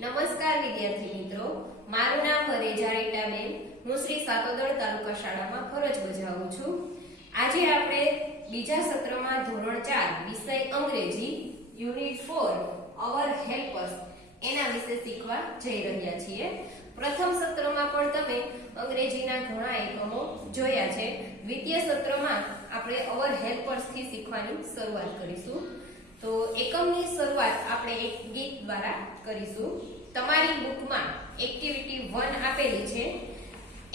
નમસ્કાર વિદ્યાર્થી મિત્રો, મારું નામ વરેજા રીટાબેન. હું શ્રી સાતોદર તાલુકા શાળામાં ફરજ બજાવું છું. આજે આપણે બીજા સત્રમાં ધોરણ 4 વિષય અંગ્રેજી યુનિટ 4 અવર હેલ્પર્સ એના વિશે શીખવા જઈ રહ્યા છીએ. પ્રથમ સત્રમાં પણ તમે અંગ્રેજીના ઘણા એકમો જોયા છે. દ્વિતીય સત્રમાં આપણે અવર હેલ્પર્સ થી શીખવાની શરૂઆત કરીશું. તો એકમની શરૂઆત આપણે એક ગીત દ્વારા કરીશું. તમારી બુકમાં એક્ટિવિટી 1 આપેલી છે.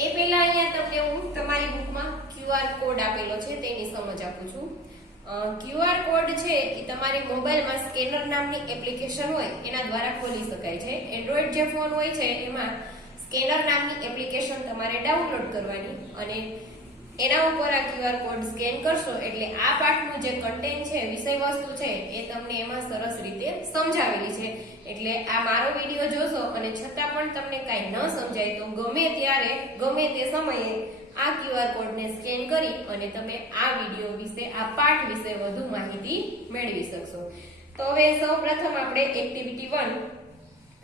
એ પહેલા અહીંયા તમને હું તમારી બુકમાં QR કોડ આપેલો છે તેની સમજ આપું છું. QR કોડ છે એ તમારી મોબાઈલમાં સ્કેનર નામની એપ્લિકેશન હોય એના દ્વારા ખોલી શકાય છે. એન્ડ્રોઈડ જે ફોન હોય છે એમાં સ્કેનર નામની એપ્લિકેશન તમારે ડાઉનલોડ કરવાની અને એના ઉપર આ QR કોડ સ્કેન કરશો એટલે આ પાઠનું જે કન્ટેન્ટ છે, વિષય વસ્તુ છે એ તમને એમાં સરસ રીતે સમજાવેલી છે. એટલે આ મારો વિડિયો જોશો અને છતાં પણ તમને કાંઈ ન સમજાય તો ગમે ત્યારે ગમે તે સમયે આ QR કોડને સ્કેન કરી અને તમે આ વિડિયો વિશે, આ પાઠ વિશે વધુ માહિતી મેળવી શકશો. તો હવે સૌપ્રથમ આપણે એક્ટિવિટી 1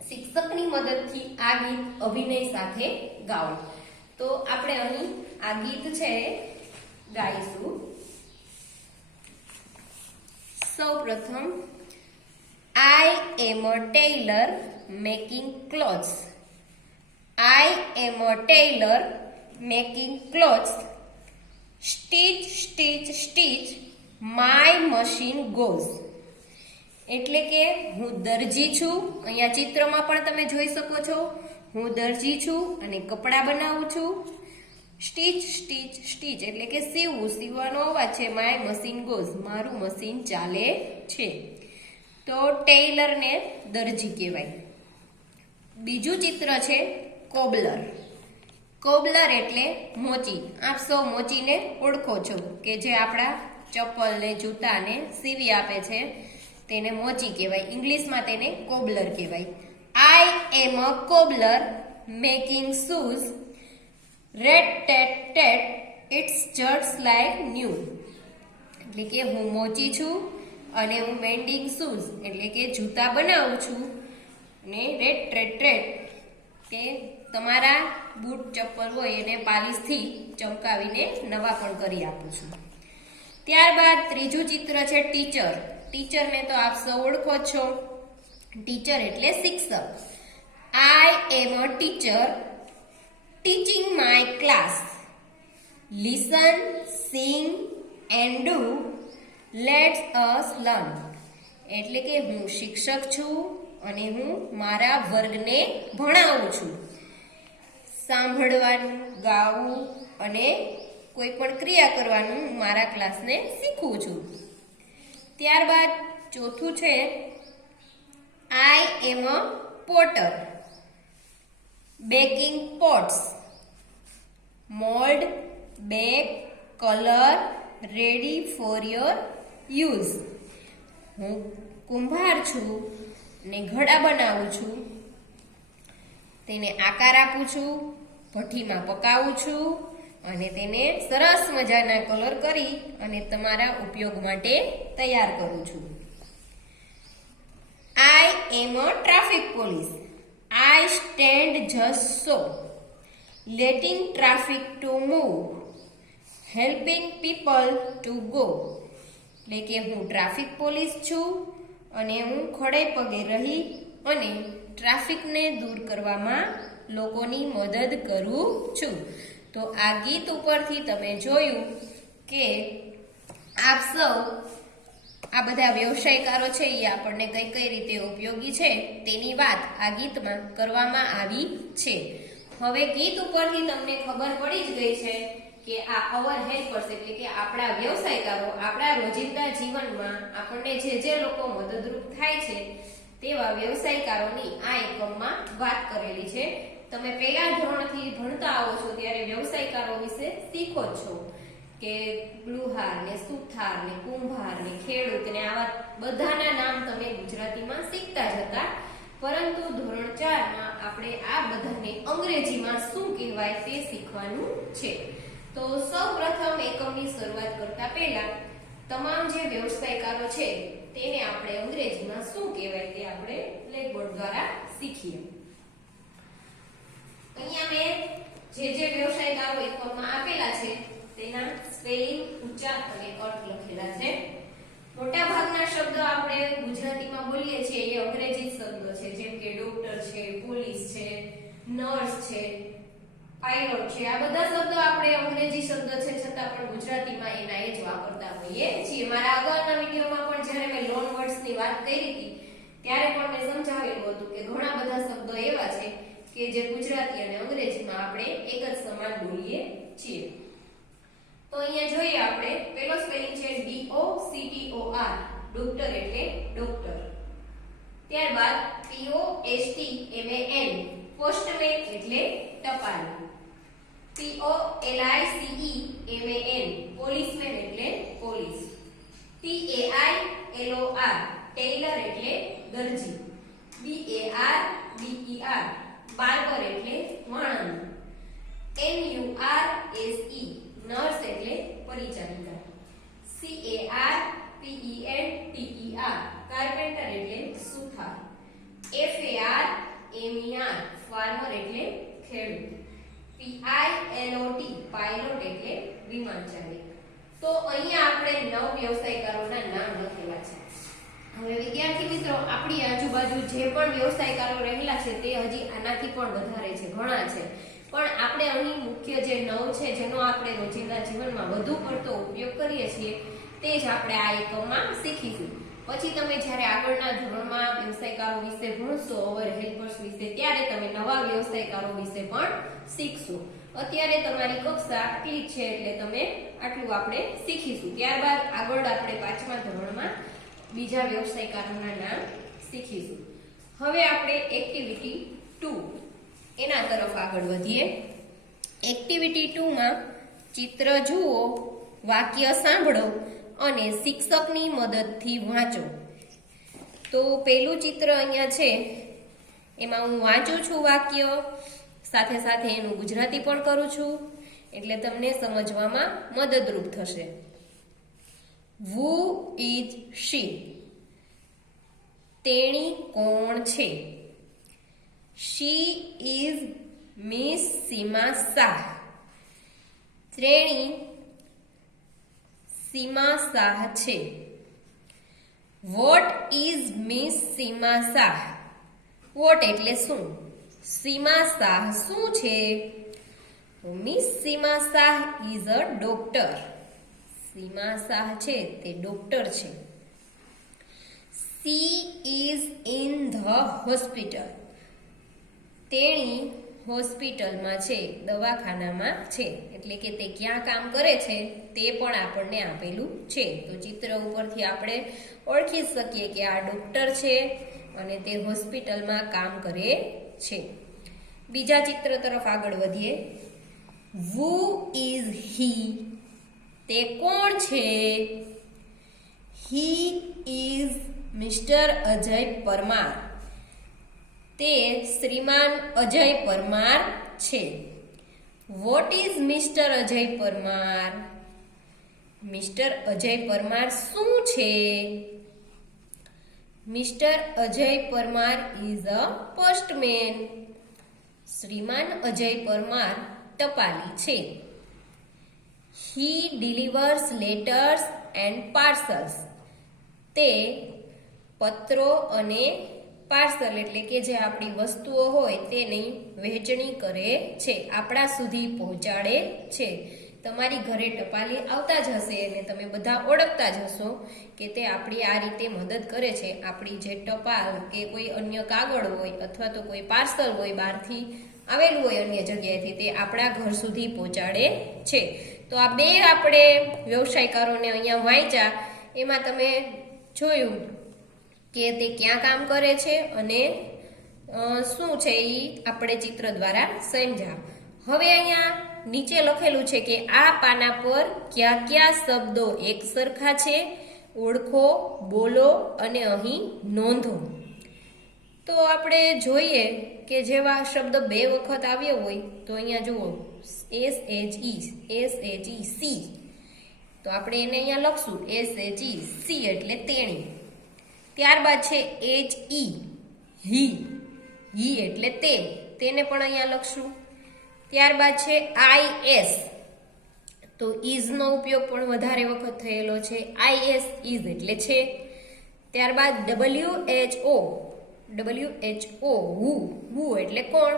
શિક્ષકની મદદથી આ ગીત અભિનય સાથે ગાઓ. તો આપણે અહીં આ ગીત છે ગાઈશું. સૌપ્રથમ I am a tailor making clothes. I am a tailor making clothes. Stitch, stitch, stitch, my machine goes. એટલે કે હું દરજી છું. અહીંયા ચિત્રમાં પણ તમે જોઈ શકો છો. હું દરજી છું અને કપડાં બનાવું છું. સ્ટીચ સ્ટીચ સ્ટીચ એટલે કે સીવવું, સીવવાનો અવાજ છે. માય મશીન ગોઝ, મારું મશીન ચાલે છે. તો ટેલરને દરજી કહેવાય. બીજું ચિત્ર છે કોબલર. કોબલર એટલે મોચી. આપ સૌ મોચીને ઓળખો છો કે જે આપણા ચપ્પલ ને જૂતાને સીવી આપે છે તેને મોચી કહેવાય. ઇંગ્લિશમાં તેને કોબલર કહેવાય. I am a cobbler making shoes. Rat tat tat, it's just like new. એટલે કે હું મોચી છું અને હું મેન્ડિંગ શૂઝ એટલે કે જૂતા બનાવું છું અને રેટ ટ્રેટ ટ્રેટ કે તમારા બૂટ ચપ્પલ હોય એને પાલિશથી ચમકાવીને નવા પણ કરી આપું છું. ત્યારબાદ ત્રીજું ચિત્ર છે ટીચર. ટીચરને તો આપ સૌ ઓળખો છો. ટીચર એટલે શિક્ષક. I am a teacher teaching my class. Listen, sing and do. Let us learn. એટલે કે હું શિક્ષક છું અને હું મારા વર્ગને ભણાવું છું. સાંભળવાનું, ગાવું અને કોઈ પણ ક્રિયા કરવાનું હું મારા ક્લાસને શીખવું છું. ત્યારબાદ ચોથું છે I am a potter. Baking pots. Mold, bake, color, ready for your use. હું કુંભાર છું ને ઘડા બનાવું છું. તેને આકાર આપું છું, ભઠ્ઠીમાં પકાવું છું અને તેને સરસ મજાના કલર કરી અને તમારા ઉપયોગ માટે તૈયાર કરું છું. I am a traffic police. I stand just so, letting traffic to move, helping people to go. એટલે કે હું ટ્રાફિક પોલીસ છું અને હું ખડે પગે રહી અને ટ્રાફિકને દૂર કરવામાં લોકોની મદદ કરું છું. તો આ ગીત ઉપરથી તમે જોયું કે આપ સૌ આ બધા વ્યવસાયકારો છે એ આપણને કઈ કઈ રીતે ઉપયોગી છે તેની વાત આ ગીતમાં કરવામાં આવી છે. હવે ગીત ઉપરથી તમને ખબર પડી જ ગઈ છે કે આ અવર હેલ્પર્સ એટલે કે આપણા વ્યવસાયકારો આપણા રોજિંદા જીવનમાં આપણને જે લોકો મદદરૂપ થાય છે તેવા વ્યવસાયકારોની આ એકમમાં વાત કરેલી છે. તમે પહેલા ધોરણથી ભણતા આવો છો ત્યારે વ્યવસાયકારો વિશે શીખો છો કે લુહાર ને સુથાર ને કુંભાર ને ખેડૂત ને આવા બધાના નામ તમે ગુજરાતીમાં શીખતા જ હતા. પરંતુ ધોરણ 4માં આપણે આ બધાને અંગ્રેજીમાં શું કહેવાય તે શીખવાનું છે. તો સૌપ્રથમ એકમની શરૂઆત કરતા પહેલા તમામ જે વ્યવસાયકારો છે તેને આપણે અંગ્રેજીમાં શું કહેવાય તે આપણે બ્લેકબોર્ડ દ્વારા શીખીએ. શીખીએ. અહીંયા મેં જે વ્યવસાયકારો એકમમાં આપેલા છે તેના સ્પેલિંગ, ઉચ્ચાર અને અર્થ લખેલા છે. મોટા ભાગના શબ્દો આપણે ગુજરાતીમાં બોલીએ છીએ એ અંગ્રેજી શબ્દો છે, જેમ કે ડોક્ટર છે, પોલીસ છે, નર્સ છે, પાયલોટ છે. આ બધા શબ્દો આપણે અંગ્રેજી શબ્દો છે છતાં પણ ગુજરાતીમાં એના એ જ વાપરતા હોઈએ છીએ. મારા અગાઉના વિડીયોમાં પણ જ્યારે મેં લોન વર્ડ્સની વાત કરી હતી ત્યારે પણ મેં સમજાવેલું હતું કે ઘણા બધા શબ્દો એવા છે કે જે ગુજરાતી અને અંગ્રેજીમાં આપણે એક જ સમાન બોલીએ છીએ. તો અહીંયા જોઈએ આપણે પહેલો સ્પેલિંગ છે DOCTOR, ડોક્ટર એટલે ડોક્ટર. ત્યારબાદ POSTMAN, પોસ્ટમેન એટલે ટપાલી. POLICEMAN, પોલીસમેન એટલે પોલીસ. TAILOR, ટેલર એટલે દરજી. BARBER, બાર્બર એટલે વાણંદ. NURSE, નર્સ એટલે પરિચારિકા. CARPENTER, કાર્પેન્ટર એટલે સુથાર. FARMER, ફાર્મર એટલે ખેડૂત. PILOT, પાયલોટ એટલે વિમાન ચાલક. તો અહીંયા આપણે 9 વ્યવસાયકારોના નામ લખેલા છે. હવે વિદ્યાર્થી મિત્રો, આપણી આજુબાજુ જે પણ વ્યવસાયકારો રહેલા છે તે હજી આનાથી પણ વધારે છે, ઘણા છે. પણ આપણે અહીં મુખ્ય જે 9 છે જેનો આપણે રોજિંદા જીવનમાં વધુ પડતો ઉપયોગ કરીએ છીએ તે જ આપણે આ એકમમાં શીખીશું. પછી તમે જ્યારે આગળના ધોરણમાં વ્યવસાયકારો વિશે ભણશો, ઓવર હેલ્પર્સ વિશે, ત્યારે તમે નવા વ્યવસાયકારો વિશે પણ શીખશો. અત્યારે તમારી કક્ષા આટલી જ છે એટલે તમે આટલું આપણે શીખીશું. ત્યારબાદ આગળ આપણે 5મા ધોરણમાં બીજા વ્યવસાયકારોના નામ શીખીશું. હવે આપણે એક્ટિવિટી 2 એના તરફ આગળ વધીએ. એક્ટિવિટી 2 માં ચિત્ર જુઓ, વાક્ય સાંભળો અને શિક્ષકની મદદથી વાંચો. તો પહેલું ચિત્ર અહીંયા છે, એમાં હું વાંચું છું વાક્ય, સાથે સાથે એનું ગુજરાતી પણ કરું છું, એટલે તમને સમજવામાં મદદરૂપ થશે. Who is she? તેણી કોણ છે? She is Miss Seema Shah. તેણી સીમા શાહ છે. What is Miss Seema Shah? What એટલે શું? સીમા શાહ શું છે? Miss Seema Shah is a doctor. સીમા શાહ છે તે ડોક્ટર છે. She is in the hospital. તેણી હોસ્પિટલમાં છે, દવાખાનામાં છે. એટલે કે તે ક્યાં કામ કરે છે તે પણ આપણને આપેલું છે. તો ચિત્ર ઉપરથી આપણે ઓળખી શકીએ કે આ ડોક્ટર છે અને તે હોસ્પિટલમાં કામ કરે છે. બીજા ચિત્ર તરફ આગળ વધીએ. Who is he? તે કોણ છે? He is Mr. Ajay Parmar. તે શ્રીમાન અજય પરમાર છે. What is Mr. Ajay Parmar? Mr. Ajay Parmar શું છે? Mr. Ajay Parmar is a postman. શ્રીમાન અજય પરમાર ટપાલી છે. He delivers letters and parcels. તે પત્રો અને પાર્સલ એટલે કે જે આપણી વસ્તુઓ હોય તેની વહેંચણી કરે છે, આપણા સુધી પહોંચાડે છે. તમારી ઘરે ટપાલી આવતા જ હશે અને તમે બધા ઓળખતા જ હશો કે તે આપણી આ રીતે મદદ કરે છે. આપણી જે ટપાલ કે કોઈ અન્ય કાગળ હોય અથવા તો કોઈ પાર્સલ હોય બહારથી આવેલું હોય અન્ય જગ્યાએથી, તે આપણા ઘર સુધી પહોંચાડે છે. તો આ બે આપણે વ્યવસાયકારોને અહીંયા વાંચ્યા. એમાં તમે જોયું કે તે ક્યાં કામ કરે છે અને શું છે એ આપણે ચિત્ર દ્વારા સમજ્યા. હવે અહીંયા નીચે લખેલું છે કે આ પાના પર કયા કયા શબ્દો એક સરખા છે, ઓળખો, બોલો અને અહીં નોંધો. તો આપણે જોઈએ કે જેવા શબ્દ બે વખત આવ્યો હોય તો અહીંયા જુઓ SHE, તો આપણે એને અહીંયા લખશું SHE એટલે તેણી. ત્યારબાદ છે HE, હી. હી એટલે તે, તેને પણ અહીંયા લખશું. ત્યારબાદ છે IS, તો ઇઝ નો ઉપયોગ પણ વધારે વખત થયેલો છે. IS ઇઝ એટલે છે. ત્યારબાદ WHO, WHO એટલે કોણ,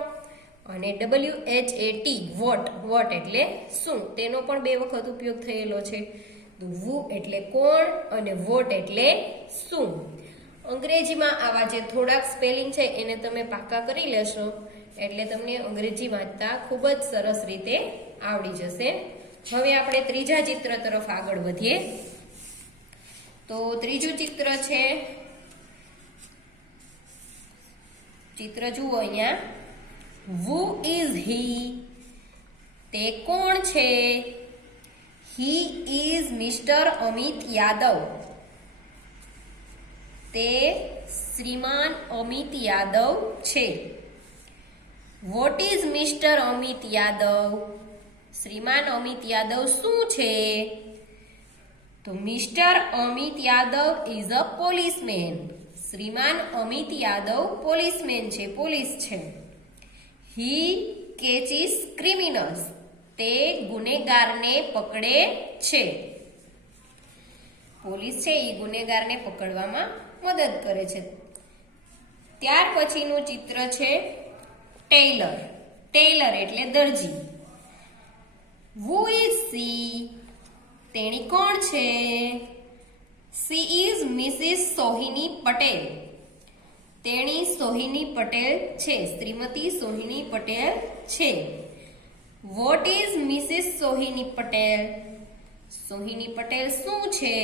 અને WHAT વોટ એટલે શું, તેનો પણ 2 વખત ઉપયોગ થયેલો છે. તો વુ એટલે કોણ અને વોટ એટલે શું. અંગ્રેજીમાં આવા જે થોડાક સ્પેલિંગ છે એને તમે પાક્કા કરી લેશો એટલે તમને અંગ્રેજી વાંચતા ખૂબ જ સરસ રીતે આવડી જશે. હવે આપણે ત્રીજા ચિત્ર તરફ આગળ વધીએ. તો ત્રીજું ચિત્ર છે, ચિત્ર જુઓ અહીંયા. Who is he? તે કોણ છે? He is Mr. Amit Yadav. તે શ્રીમાન અમિત યાદવ છે. What is Mr. Amit Yadav? શ્રીમાન અમિત યાદવ શું છે? તો Mr. Amit Yadav is a policeman. Shriman Amit Yadav policeman છે, પોલીસ છે. He catches criminals. તે ગુનેગારને પકડે છે. પોલીસ છે એ ગુનેગારને પકડવામાં મદદ કરે છે. ત્યાર પછીનું ચિત્ર છે ટેલર. ટેલર એટલે દરજી. Who is she? તેણી કોણ છે? She is Mrs. સોહિની પટેલ. તેણી સોહિની પટેલ છે, શ્રીમતી સોહિની પટેલ છે. What is Mrs. સોહિની Patel? સોહિની Patel શું છે?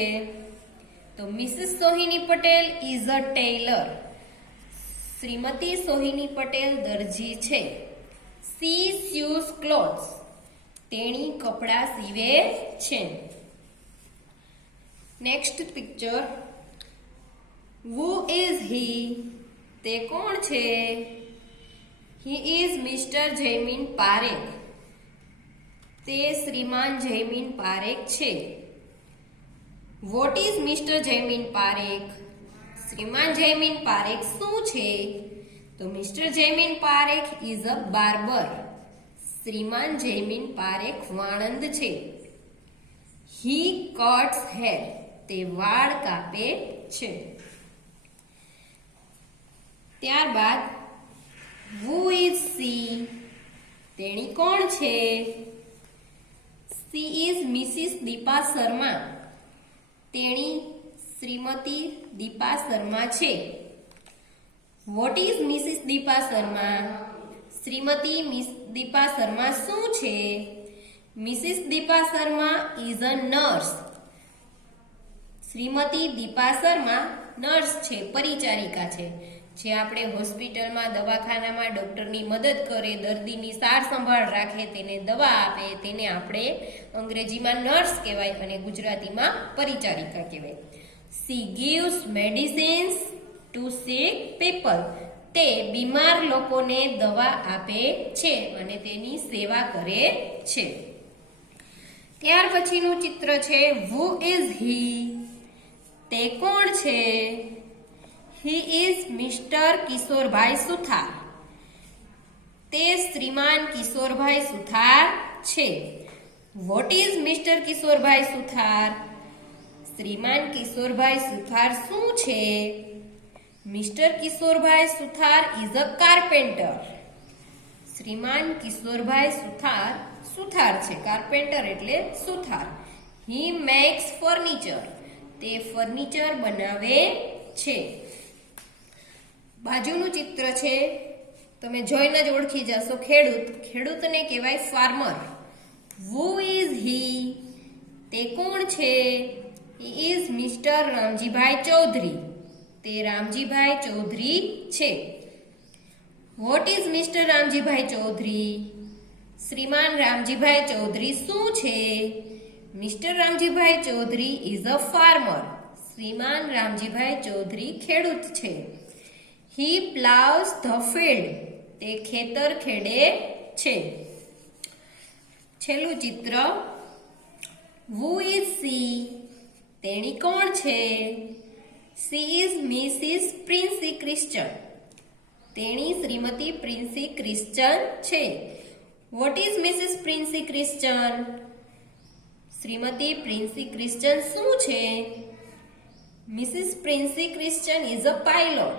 તો Mrs. સોહિની Patel is a tailor. Shrimati સોહિની Patel દરજી છે. She sews clothes. તેણી કપડાં સીવે છે. Next picture. Who is he? તે કોણ છે? He is Mr. Jaymin Parekh. તે શ્રીમાન જયમીન પારેખ છે. What is Mr. Jaymin Parekh? શ્રીમાન જયમીન પારેખ શું છે? તો Mr. Jaymin Parekh is a barber. શ્રીમાન જયમીન પારેખ વાણંદ છે. He cuts hair. તે વાળ કાપે છે. ત્યારબાદ Who is she? તેણી કોણ છે? She is Mrs. Deepa Sharma. તેણી શ્રીમતી દીપા શર્મા છે. What is Mrs. Deepa Sharma? Shrimati Deepa Sharma શું છે? Mrs. Deepa Sharma is a nurse. Shrimati Deepa Sharma nurse છે, પરિચારિકા છે, જે આપણે હોસ્પિટલમાં દવાખાનામાં ડોક્ટરની મદદ કરે, દર્દીની સાર સંભાળ રાખે, તેને દવા આપે, તેને આપણે અંગ્રેજીમાં નર્સ કહેવાય અને ગુજરાતીમાં પરિચારિકા કહેવાય. She gives medicines to sick people. તે બીમાર લોકોને દવા આપે છે અને તેની સેવા કરે છે. ત્યાર પછીનું ચિત્ર છે Who is he? તે કોણ છે? He is Mr. કિશોરભાઈ સુથાર. તે શ્રીમાન કિશોરભાઈ સુથાર છે. What is Mr. કિશોરભાઈ સુથાર? શ્રીમાન કિશોરભાઈ સુથાર શું છે? Mr. Kishorbhai Suthar is a carpenter. શ્રીમાન કિશોરભાઈ સુથાર સુથાર છે, કાર્પેન્ટર એટલે સુથાર. He makes furniture. તે ફર્નિચર બનાવે છે. બાજુનું ચિત્ર છે, તમે જોઈને જ ઓળખી જશો, ખેડૂત. ખેડૂતને કહેવાય ફાર્મર. Who is he? તે કોણ છે? He is Mr. Ramjibhai Chaudhary. તે રામજીભાઈ ચૌધરી છે. What is Mr. Ramjibhai Chaudhary? શ્રીમાન રામજીભાઈ ચૌધરી શું છે? Mr. Ramjibhai Chaudhary is a farmer. શ્રીમાન રામજીભાઈ ચૌધરી ખેડૂત છે. He plows the field. તે ખેતર ખેડે છે. છેલ્લું ચિત્ર Who is she? તેણી કોણ છે? She is Mrs. Princy Christian. તે તેણી શ્રીમતી પ્રિન્સી ક્રિશ્ચન છે. What is Mrs Princy Christian? શ્રીમતી પ્રિન્સી ક્રિશ્ચન શું છે? Mrs Princy Christian is a pilot.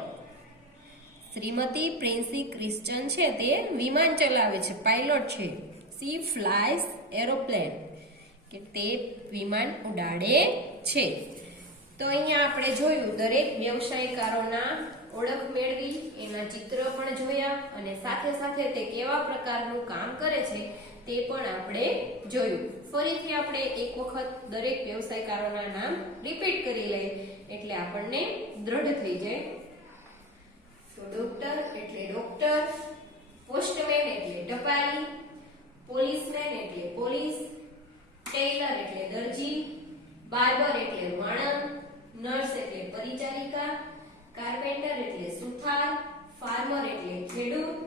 શ્રીમતી પ્રિન્સી ક્રિશ્ચન છે તે વિમાન ચલાવે છે, પાયલોટ છે. સી ફ્લાયસ એરોપ્લેન, કે તે વિમાન ઉડાડે છે. તો અહીંયા આપણે જોયું દરેક વ્યવસાયકારોના ઓળખ મેળવી, એના ચિત્ર પણ જોયા અને સાથે સાથે તે કેવા પ્રકારનું કામ કરે છે તે પણ આપણે જોયું. ફરીથી આપણે એક વખત દરેક વ્યવસાયકારોના નામ રિપીટ કરી લઈએ એટલે આપણને દ્રઢ થઈ જાય. તો ડોક્ટર એટલે ડોક્ટર, પોસ્ટમેન એટલે ટપાલી, પોલીસમેન એટલે પોલીસ, ટેલર એટલે દરજી, બાર્બર એટલે વાણંદ, નર્સ એટલે પરિચારિકા, કાર્પેન્ટર એટલે સુથાર, ફાર્મર એટલે ખેડૂત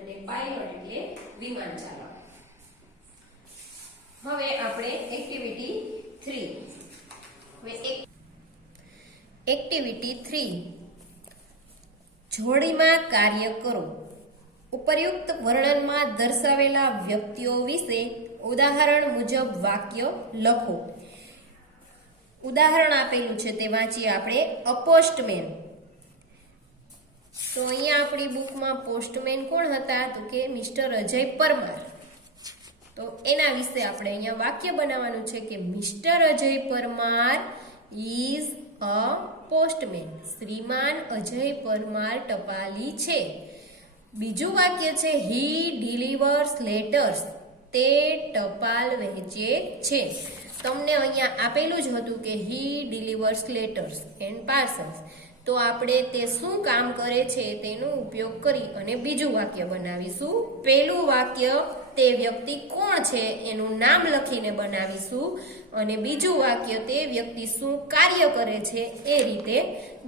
અને પાયલોટ એટલે વિમાન ચાલક. હવે આપણે એક્ટિવિટી 3. એક્ટિવિટી 3, જોડીમાં કાર્ય કરો. ઉપરયુક્ત વર્ણનમાં દર્શાવેલા વ્યક્તિઓ વિશે ઉદાહરણ મુજબ વાક્ય લખો. ઉદાહરણ આપેલું છે તે વાંચીએ આપણે. A postman. તો અહીંયા આપણી બુકમાં પોસ્ટમેન કોણ હતા? તો કે મિસ્ટર અજય પરમાર. તો એના વિશે આપણે અહીંયા વાક્ય બનાવવાનું છે કે Mr Ajay Parmar is a postman. શ્રીમાન અજય પરમાર ટપાલી છે. બીજું વાક્ય છે હી ડિલિવર્સ લેટર્સ. તે ટપાલ વહેંચે છે. તમને અહીંયા આપેલું જ હતું કે હી ડિલિવર્સ લેટર્સ એન્ડ પાર્સલ્સ. તો આપણે તે શું કામ કરે છે તેનો ઉપયોગ કરી અને બીજું વાક્ય બનાવીશું. પહેલું વાક્ય તે વ્યક્તિ કોણ છે એનું નામ લખીને બનાવીશું અને બીજું વાક્ય તે વ્યક્તિ શું કાર્ય કરે છે એ રીતે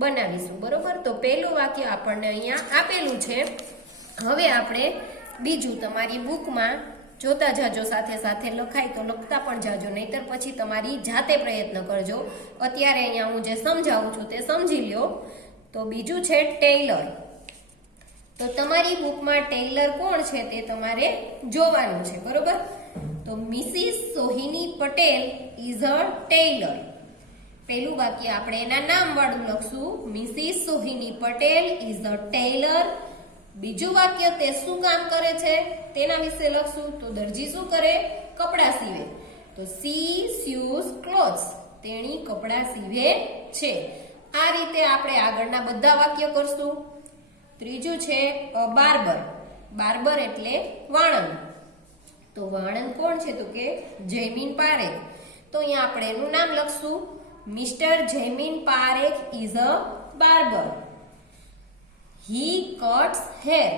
બનાવીશું. બરોબર? તો પહેલું વાક્ય આપણને અહીંયા આપેલું છે. હવે આપણે બીજું તમારી બુકમાં જોતા જાજો, સાથે સાથે લખાય તો લખતા પણ જાજો, નહીતર પછી તમારી જાતે પ્રયત્ન કરજો. અત્યારે અહીંયા હું જે સમજાવું છું તે સમજી લ્યો. તો બીજું છે ટેલર. તો તમારી બુકમાં ટેલર કોણ છે તે તમારે જોવાનું છે. બરોબર? તો Mrs Sohini Patel is a tailor. પહેલું વાક્ય આપણે એના નામ વાળું લખશું. Mrs Sohini Patel is a tailor. બીજું વાક્ય તે શું કામ કરે છે તેના વિશે લખશું. તો દરજી શું કરે? કપડાં સીવે. તો સી સ્યુઝ ક્લોથ્સ. તેણી કપડાં સીવે છે. આ રીતે આપણે આગળના બધા વાક્ય કરશું. ત્રીજું છે બાર્બર. બાર્બર એટલે વાણંદ. તો વાણંદ કોણ છે? તો કે જયમીન પારેખ. તો અહીંયા આપણે એનું નામ લખશું. Mister Jaymin Parekh is a barber. He cuts hair.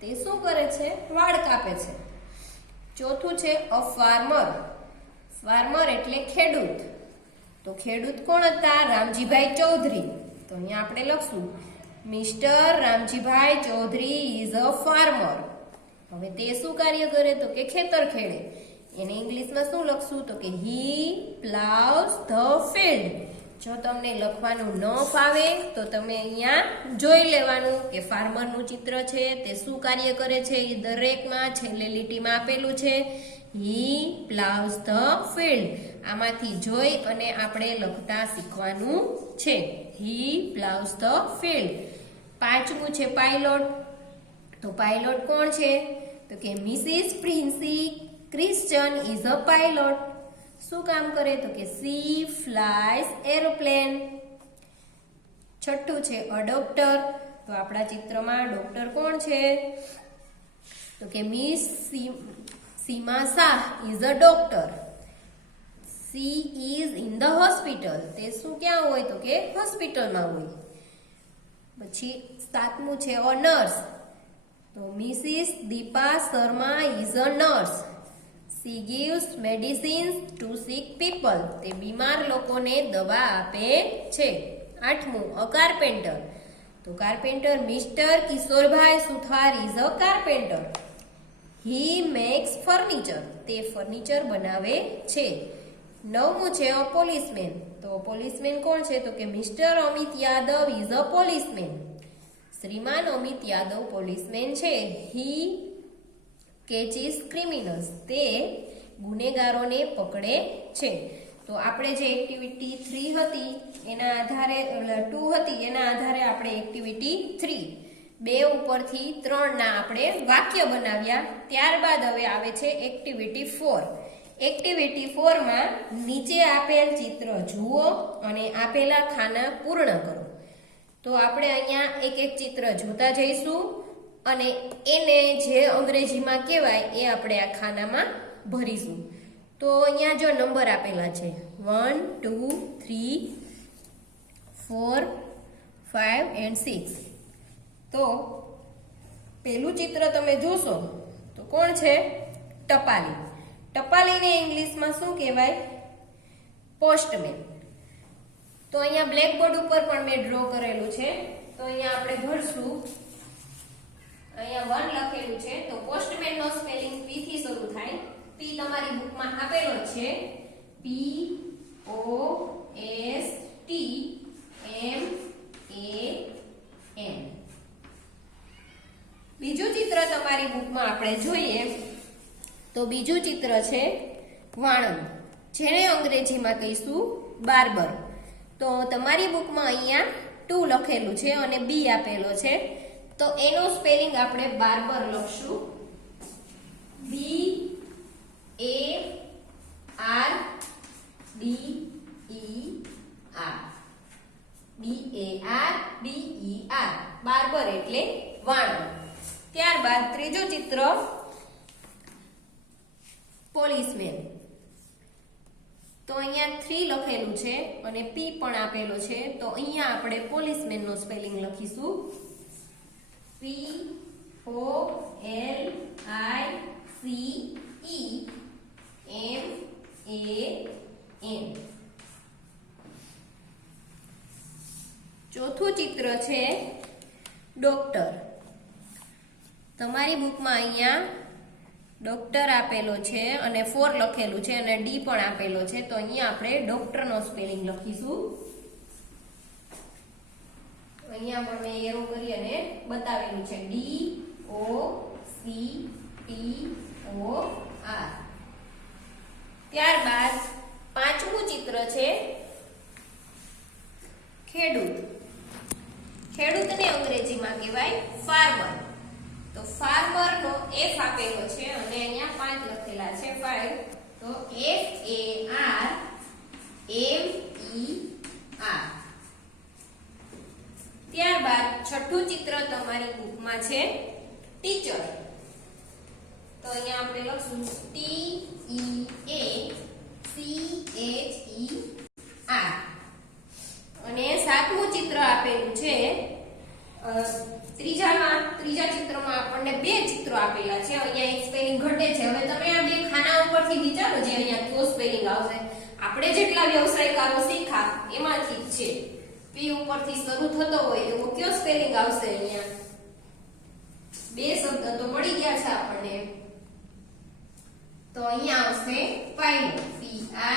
તે શું કરે છે? વાળ કાપે છે. ચોથું છે અ ફાર્મર. ફાર્મર એટલે ખેડૂત. તો ખેડૂત કોણ હતા? રામજીભાઈ ચૌધરી. તો અહીંયા આપણે લખશું Mr Ramjibhai Chaudhary is a farmer. હવે તે શું કાર્ય કરે? તો કે ખેતર ખેડે. એને ઇંગ્લિશમાં શું લખશું? તો કે હી પ્લાવ્સ ધ ફિલ્ડ. જો તમને લખવાનું ન ફાવે તો તમે અહીંયા જોઈ લેવાનું કે ફાર્મરનું ચિત્ર છે તે શું કાર્ય કરે છે એ દરેકમાં છેલ્લે લીટીમાં આપેલું છે. He ploughs the field. આમાંથી જોઈ અને આપણે લખતા શીખવાનું છે. He ploughs the field. પાંચમું છે પાયલોટ. તો પાયલોટ કોણ છે? તો કે Mrs Princy Christian is a pilot. શું કામ કરે? તો કે સી ફ્લાયસ એરોપ્લેન. છઠ્ઠું છે અ ડોક્ટર. તો આપણા ચિત્રમાં ડોક્ટર કોણ છે? તો કે miss Seema Shah is a doctor. She is in the hospital. તે શું ક્યાં હોય? તો કે હોસ્પિટલમાં હોય. પછી સાતમું છે અ નર્સ. તો Mrs Deepa Sharma is a nurse. She gives medicines to sick people. તે બીમાર લોકોને દવા આપે છે. આઠમું અ કાર્પેન્ટર. તો carpenter mister Kishorbhai Suthar is a carpenter. He makes furniture. તે ફર્નિચર બનાવે છે. નવમું છે અ પોલીસમેન. તો પોલીસમેન કોણ છે? તો કે mister Amit Yadav is a policeman. Shriman Amit Yadav policeman છે. હી કેચીસ ક્રિમિનલ્સ, તે ગુનેગારોને પકડે છે. તો આપણે જે એક્ટિવિટી 3 હતી એના આધારે 2 હતી એના આધારે આપણે એક્ટિવિટી 3 2 ઉપરથી 3 ના આપણે વાક્ય બનાવ્યા. ત્યારબાદ હવે આવે છે એક્ટિવિટી 4. એક્ટિવિટી 4 માં નીચે આપેલ ચિત્ર જુઓ અને આપેલા ખાના પૂર્ણ કરો. તો આપણે અહીંયા એક એક ચિત્ર જોતા જઈશું અને એને જે અંગ્રેજીમાં કહેવાય એ આપણે આ ખાનામાં ભરીશું. તો અહીંયા જો નંબર આપેલા છે 1 2 3 4 5 and 6. તો પેલું ચિત્ર તમે જોશો તો કોણ છે? ટપાલી. ટપાલીને ઇંગ્લિશમાં શું કહેવાય? પોસ્ટમેન. તો અહીંયા બ્લેકબોર્ડ ઉપર પણ મેં ડ્રો કરેલું છે. તો અહીંયા આપણે ભરશું. અહીંયા 1 લખેલું છે. તો પોસ્ટમેન નો સ્પેલિંગ P થી શરૂ થાય. P તમારી બુકમાં આપેલો છે. P O S T M A N. બીજું ચિત્ર તમારી બુકમાં આપણે જોઈએ તો બીજું ચિત્ર છે વાણંદ, જેને અંગ્રેજીમાં કહીશું બાર્બર. તો તમારી બુકમાં અહીંયા 2 લખેલું છે અને B આપેલો છે. તો એનો સ્પેલિંગ આપણે બાર્બર લખશું. B A R D E R. B A R D E R. Barber એટલે વાણંદ. ત્યારબાદ ત્રીજું ચિત્ર પોલીસમેન. તો અહીંયા 3 લખેલું છે અને P પણ આપેલો છે. તો અહીંયા આપણે પોલીસમેન નો સ્પેલિંગ લખીશું. P O L I C E M A N. ચોથું ચિત્ર છે ડોક્ટર. તમારી બુકમાં અહીંયા ડોક્ટર આપેલો છે અને 4 લખેલું છે અને D પણ આપેલો છે. તો અહીંયા આપણે ડોક્ટર નો સ્પેલિંગ લખીશું. અહીંયા પણ મેં એરો કરી અને બતાવેલું છે. D O C T O R. ત્યારબાદ પાંચમું ચિત્ર છે ખેડૂત. ખેડૂતને અંગ્રેજીમાં કહેવાય ફાર્મર. તો ફાર્મર નો F આપેલો છે અને અહીંયા 5 લખેલા છે 5. તો F A R M E R. ત્યારબાદ છઠ્ઠું ચિત્ર તમારી બુકમાં છે ટીચર. તો અહીંયા આપણે લખશું T E A C H E R. અને સાતમું ચિત્ર આપેલું છે ત્રીજા ચિત્રમાં આપણને 2 ચિત્રો આપેલા છે. અહીંયા એક સ્પેલિંગ ઘટે છે. હવે તમે આ 2 ખાના ઉપરથી વિચારો જે અહીંયા કયો સ્પેલિંગ આવશે. આપણે જેટલા વ્યવસાયકારો શીખા એમાંથી જ છે. P ઉપરથી શરૂ થતો હોય એવો કયો સ્પેલિંગ આવશે? અહીંયા 2 શબ્દ તો મળી ગયા છે આપણને. તો અહીંયા આવશે pilot. P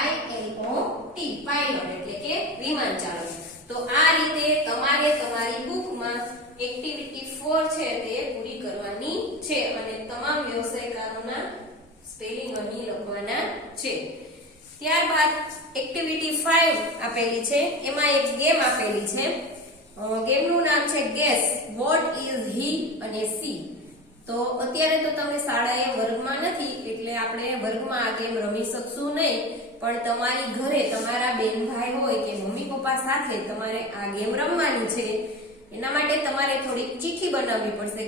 I L O T. Pilot એટલે કે વિમાન ચાલક. તો આ રીતે તમારે તમારી બુકમાં એક્ટિવિટી 4 છે તે પૂરી કરવાની છે અને તમામ વ્યવસાયકારોના સ્પેલિંગ અહીં લખવાના છે. ત્યારબાદ એક્ટિવિટી 5 આપેલી છે. એમાં એક ગેમ આપેલી છે. ગેમનું નામ છે ગેસ વોટ ઇઝ હી અને સી. તો અત્યારે તો તમે શાળાએ વર્ગમાં નથી એટલે આપણે વર્ગમાં આ ગેમ રમી શકશું નહીં, પણ તમારી ઘરે તમારા બેન ભાઈ હોય કે મમ્મી પપ્પા સાથે તમારે આ ગેમ રમવાની છે. એના માટે તમારે થોડીક ચિઠ્ઠી બનાવવી પડશે.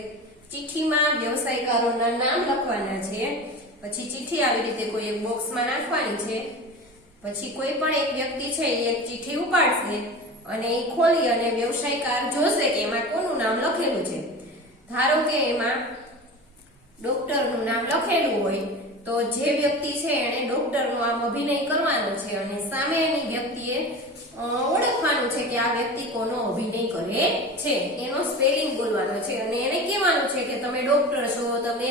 ચિઠ્ઠીમાં વ્યવસાયકારોના નામ લખવાના છે. પછી ચિઠ્ઠી આવી રીતે કોઈ એક બોક્સમાં નાખવાની છે. પછી કોઈ પણ એક વ્યક્તિ છે એ એક ચિઠ્ઠી ઉપાડશે અને એ ખોલી અને વ્યવસાયકાર જોશે કે એમાં કોનું નામ લખેલું છે. ધારો કે એમાં ડોક્ટરનું નામ લખેલું હોય તો જે વ્યક્તિ છે એને ડોક્ટરનો આમ અભિનય કરવાનો છે અને સામેની વ્યક્તિએ ઓળખવાનું છે કે આ વ્યક્તિ કોનો અભિનય કરે છે. એનો સ્પેલિંગ બોલવાનો છે અને એને કહેવાનું છે કે તમે ડોક્ટર છો, તમે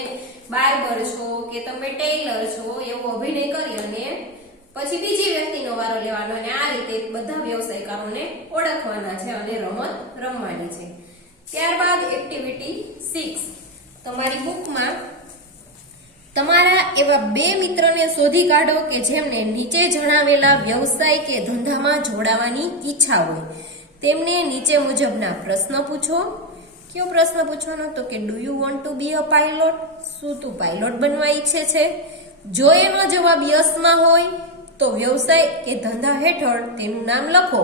બાર્બર છો કે તમે ટેલર છો એવો અભિનય કરી અને પછી બીજી વ્યક્તિનો વારો લેવાનો અને આ રીતે બધા વ્યવસાયકારોને ઓળખવાના છે અને રમત રમવાની છે. ત્યારબાદ એક્ટિવિટી 6 તમારી બુકમાં તમારા એવા બે મિત્રને શોધી કાઢો કે જેમને નીચે જણાવેલા વ્યવસાય કે ધંધામાં જોડાવાની ઈચ્છા હોય. તેમને નીચે મુજબના પ્રશ્ન પૂછો. કયો પ્રશ્ન પૂછવાનો? તો કે do you want to be a pilot? શું તું પાયલોટ બનવા ઈચ્છે છે? જો એનો જવાબ યસમાં હોય તો વ્યવસાય કે ધંધા હેઠળ તેનું નામ લખો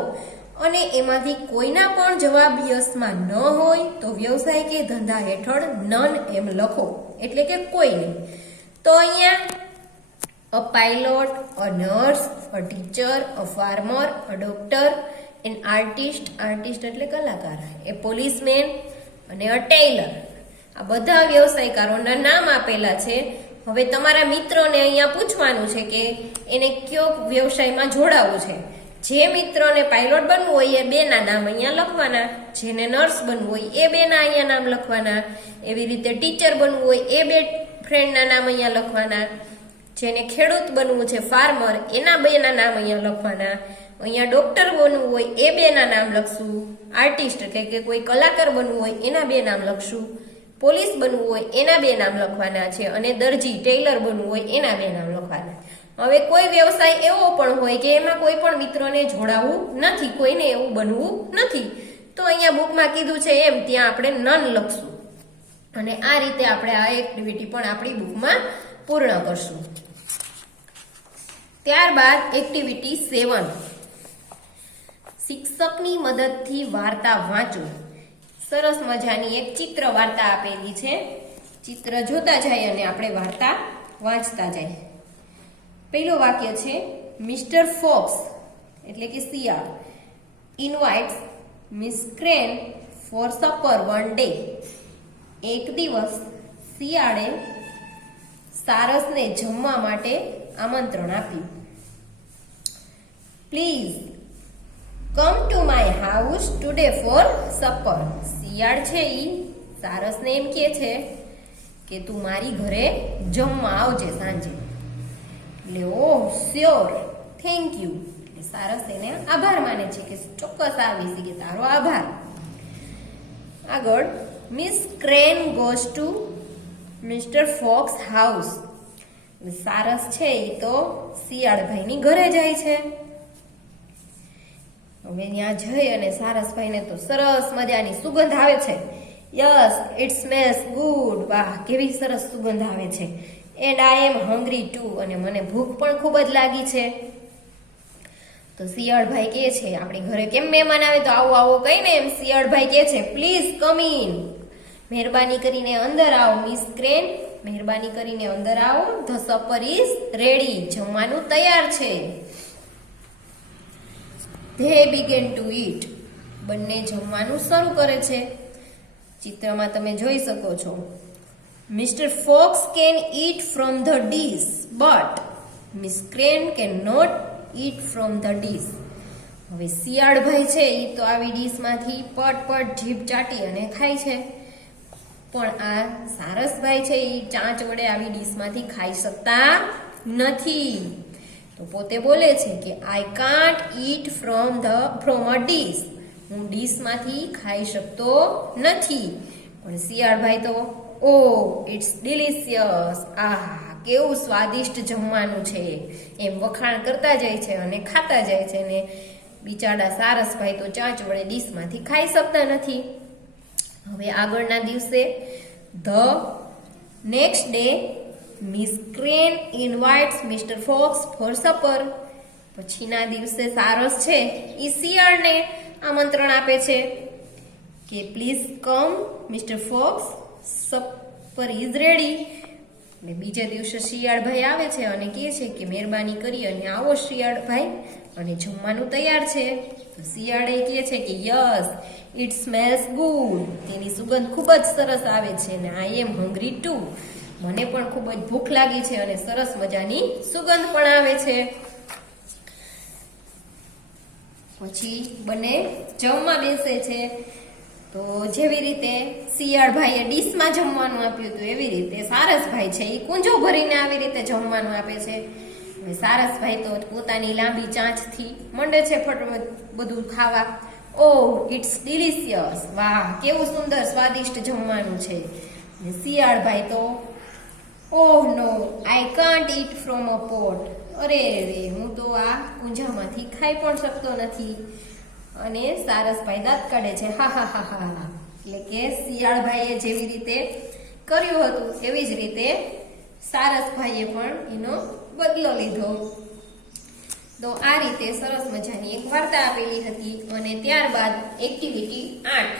અને એમાંથી કોઈના પણ જવાબ યસમાં ન હોય તો વ્યવસાય કે ધંધા હેઠળ નન એમ લખો, એટલે કે કોઈ નહીં. તો અહીંયા a pilot, a nurse, a teacher, a farmer, a doctor, an artist, artist એટલે કલાકાર, એ પોલીસમેન અને અ ટેલર, આ બધા વ્યવસાયકારોના નામ આપેલા છે. હવે તમારા મિત્રોને અહીંયા પૂછવાનું છે કે એને કયો વ્યવસાયમાં જોડાવું છે. જે મિત્રોને પાયલોટ બનવું હોય એ બેના નામ અહીંયા લખવાના, જેને નર્સ બનવું હોય એ બેના અહીંયા નામ લખવાના, એવી રીતે ટીચર બનવું હોય એ બે ફ્રેન્ડના નામ અહીંયા લખવાના, જેને ખેડૂત બનવું છે ફાર્મર એના બેના નામ અહીંયા લખવાના, અહીંયા ડોક્ટર બનવું હોય એ બેના નામ લખશું, આર્ટિસ્ટ એટલે કે કોઈ કલાકાર બનવું હોય એના બે નામ લખશું, પોલીસ બનવું હોય એના બે નામ લખવાના છે, અને દરજી ટેલર બનવું હોય એના બે નામ લખવાના. હવે કોઈ વ્યવસાય એવો પણ હોય કે એમાં કોઈ પણ મિત્રોને જોડાવું નથી, કોઈને એવું બનવું નથી, તો અહીંયા બુકમાં કીધું છે એમ ત્યાં આપણે નન લખશું અને આ રીતે આપણે આ એક્ટિવિટી પણ આપણી બુકમાં પૂર્ણ કરશું. ત્યારબાદ એક્ટિવિટી 7 શિક્ષકની મદદથી વાર્તા વાંચો. સરસ મજાની એક ચિત્ર વાર્તા આપેલી છે. ચિત્ર જોતા જાય અને આપણે વાર્તા વાંચતા જાય. પહેલું વાક્ય છે મિસ્ટર ફોક્સ એટલે કે શિયાળ invites Miss Crane for supper one day. એક દિવસ શિયાળે સારસને જમવા માટે આમંત્રણ આપ્યું. Please come to my house today for supper. શિયાળ છે ઈ સારસને એમ કહે છે કે તું મારી ઘરે જમવા આવજે સાંજે. એટલે ઓહ શ્યોર, થેન્ક યુ. એટલે સારસ એને આભાર માને છે કે ચોક્કસ આવીશ, કે તારો આભાર. આગળ Miss Crane goes to Mr Fox house. સારસ છે એ તો શિયાળભાઈની ઘરે જાય છે. હવે ત્યાં જઈ અને સારસભાઈને તો સરસ મજાની સુગંધ આવે છે. Yes it smells good. વાહ, કેવી સરસ સુગંધ આવે છે. And I am hungry too. અને મને ભૂખ પણ ખૂબ જ લાગી છે. તો શિયાળભાઈ કહે છે આપણી ઘરે કેમ મહેમાન આવે તો આવો આવો કહીને એમ શિયાળભાઈ કહે છે પ્લીઝ કમ ઇન. મહેરબાની કરીને અંદર આવો મિસ ક્રેન, મહેરબાની કરીને અંદર આવો. The supper is ready. જમવાનું તૈયાર છે. They began to eat. બંને જમવાનું શરૂ કરે છે. ચિત્રમાં તમે જોઈ શકો છો Mr Fox can eat from the dish but Miss Crane can not eat from the dish. હવે શિયાળભાઈ છે એ તો આવી ડીશમાંથી પટ જીભ ચાટી અને ખાય છે, પણ આ સારસભાઈ છે એ ચાંચ વડે આવી ડીશમાંથી ખાઈ શકતા નથી. તો પોતે બોલે છે કે I can't eat from a dish. હું ડીશમાંથી ખાઈ શકતો નથી. પણ શિયાળભાઈ તો ઓ ઇટ્સ ડિલિશિયસ. આહ, કેવું સ્વાદિષ્ટ જમવાનું છે એમ વખાણ કરતા જાય છે અને ખાતા જાય છે. ને બિચારા સારસભાઈ તો ચાંચ વડે ડીશમાંથી ખાઈ શકતા નથી. હવે આગળના દિવસે the next day Miss Crane invites Mr Fox for supper. પછીના દિવસે સારસ છે એ શિયાળને આમંત્રણ આપે છે કે please come Mr Fox, supper is ready. અને બીજા દિવસે શિયાળભાઈ આવે છે અને કહે છે કે મહેરબાની કરી અને આવો શિયાળભાઈ, અને જમવાનું તૈયાર છે. તો શિયાળે કહે છે કે યસ ઇટ સ્મેલ્સ ગુડ. તેની સુગંધ ખૂબ જ સરસ આવે છે અને આઈ એમ હંગ્રી ટુ. મને પણ ખૂબ જ ભૂખ લાગી છે અને સરસ મજાની સુગંધ પણ આવે છે. પછી બંને જમવા બેસે છે. તો જેવી રીતે શિયાળભાઈએ ડીશમાં જમવાનું આપ્યું હતું એવી રીતે સારસભાઈ છે એ કુંજો ભરીને આવી રીતે જમવાનું આપે છે. સારસભાઈ તો પોતાની લાંબી ચાંચથી મંડે છે બધું ખાવા. Oh it's delicious. વાહ, કેવું સુંદર સ્વાદિષ્ટ જમવાનું છે. ને શિયાળભાઈ તો oh no I can't eat from a pot. અરે રે, હું તો આ કુંજામાંથી ખાઈ પણ શકતો નથી. અને સારસભાઈ દાંત કાઢે છે, હા હા હા હા હા. એટલે કે શિયાળભાઈએ જેવી રીતે કર્યું હતું એવી જ રીતે સારસભાઈએ પણ એનો બદલો લીધો. તો આ રીતે સરસ મજાની એક વાર્તા આપેલી હતી. અને ત્યારબાદ એક્ટિવિટી 8,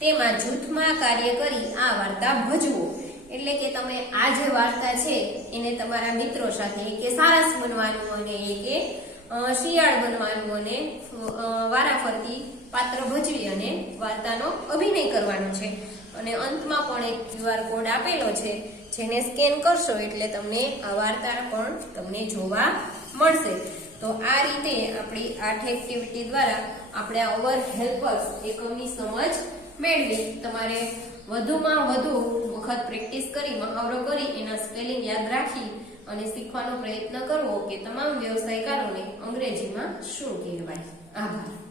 તેમાં જૂથમાં કાર્ય કરી આ વાર્તા ભજવો. એટલે કે તમે આ જે વાર્તા છે એને તમારા મિત્રો સાથે કે સારસ બનવાનું અને કે શિયાળ બનવાનું અને વારાફરતી પાત્ર ભજવી અને વાર્તાનો અભિનય કરવાનો છે. અને અંતમાં પણ એક QR કોડ આપેલો છે, જેને સ્કેન કરશો એટલે તમને આ વાર્તા પણ તમને જોવા મળશે. તો આ રીતે આપણી 8 એક્ટિવિટી દ્વારા આપણે આ અવર હેલ્પર્સ એકમની સમજ મેળવી. તમારે વધુમાં વધુ વખત પ્રેક્ટિસ કરી, મહાવરો કરી, એના સ્પેલિંગ યાદ રાખી અને શીખવાનો પ્રયત્ન કરવો કે તમામ વ્યવસાયકારોને અંગ્રેજીમાં શું કહેવાય. આભાર.